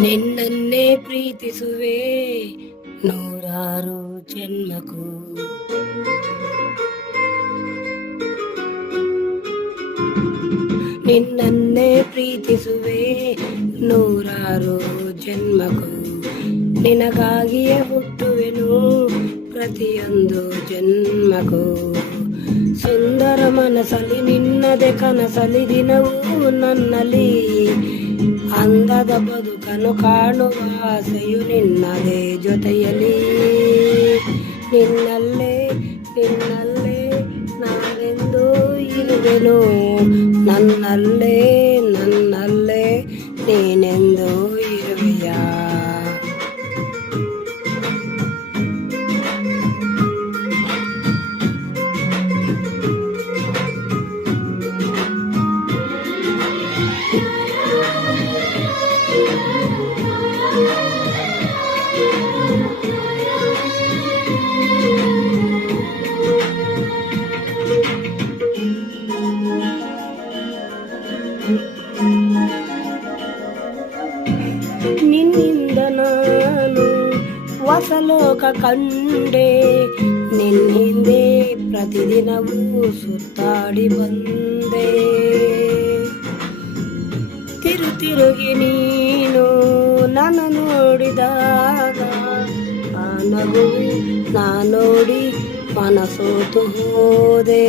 ನಿನ್ನನ್ನೇ ಪ್ರೀತಿಸುವೆ ನೂರಾರು ಜನ್ಮಕ್ಕೂ. ನಿನ್ನನ್ನೇ ಪ್ರೀತಿಸುವೆ ನೂರಾರು ಜನ್ಮಕ್ಕೂ. ನಿನಗಾಗಿಯೇ ಹುಟ್ಟುವೆನು ಪ್ರತಿಯೊಂದು ಜನ್ಮಕ್ಕೂ. ಸುಂದರ ಮನಸ್ಸಲ್ಲಿ ನಿನ್ನದೇ ಕನಸಲ್ಲಿ ದಿನವೂ ನನ್ನಲ್ಲಿ ಅಂದದ ಬದುಕನ್ನು ಕಾಣುವ ಆಸೆಯು ನಿನ್ನದೇ ಜೊತೆಯಲ್ಲಿ. ನಿನ್ನಲ್ಲೇ ನಿನ್ನಲ್ಲೇ ನಾನೆಂದು ಇರುವೆನು, ನನ್ನಲ್ಲೇ ನನ್ನಲ್ಲೇ ನೀನೆಂದು ಇರುವೆಯಾ. ನಿನ್ನಿಂದ ನಾನು ಹೊಸಲೋಕ ಕಂಡೆ, ನಿನ್ನಿಂದೆ ಪ್ರತಿದಿನವೂ ಸುತ್ತಾಡಿ ಬಂದೆ. ತಿರುಗಿ ನೀನು ನನ್ನ ನೋಡಿದಾಗ ಆ ನಗುವು ನಾ ನೋಡಿ ಮನಸೋತು ಹೋದೆ.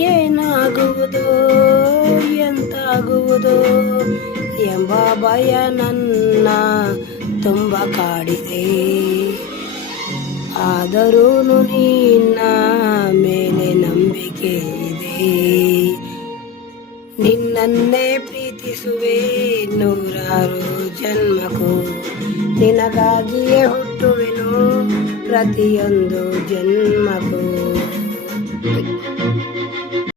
ಏನಾಗುವುದೋ ಎಂತಾಗುವುದೋ ಎಂಬ ಭಯ ನನ್ನ ತುಂಬ ಕಾಡಿದೆ. ಆದರೂ ನಿನ್ನ ಮೇಲೆ ನಂಬಿಕೆ ಇದೆ. ನಿನ್ನನ್ನೇ ಪ್ರೀತಿಸುವೆ ನೂರಾರು ಜನ್ಮಕ್ಕೂ. ನಿನಗಾಗಿಯೇ ಹುಟ್ಟುವೆನು ಪ್ರತಿಯೊಂದು ಜನ್ಮಕ್ಕೂ.